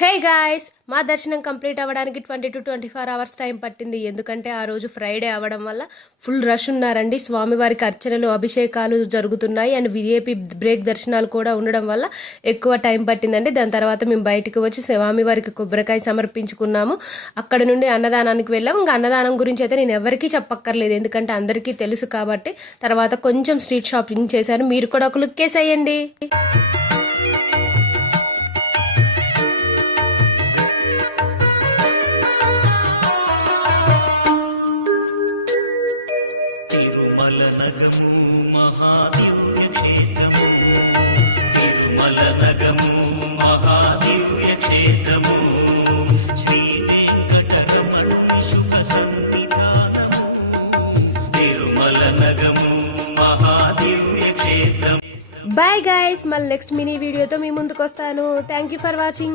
Hey guys, మా దర్శనం complete అవ్వడానికి 20 to 24 అవర్స్ టైం పట్టింది. ఎందుకంటే ఆ రోజు ఫ్రైడే అవ్వడం వల్ల ఫుల్ రష్ ఉన్నారండి. స్వామివారికి అర్చనలు, అభిషేకాలు జరుగుతున్నాయి అండ్ విఐపి బ్రేక్ దర్శనాలు కూడా ఉండడం వల్ల ఎక్కువ టైం పట్టిందండి. దాని తర్వాత మేము బయటకు వచ్చి స్వామివారికి కొబ్బరికాయ సమర్పించుకున్నాము. అక్కడ నుండి అన్నదానానికి వెళ్ళాము. ఇంకా అన్నదానం గురించి అయితే నేను ఎవరికీ చెప్పక్కర్లేదు, ఎందుకంటే అందరికీ తెలుసు కాబట్టి. తర్వాత కొంచెం స్ట్రీట్ షాపింగ్ చేశాను. మీరు కూడా ఒక లుక్ వేసేయండి. బాయ్ గైస్, మళ్ళీ నెక్స్ట్ మినీ వీడియోతో మీ ముందుకు వస్తాను. Thank you for watching.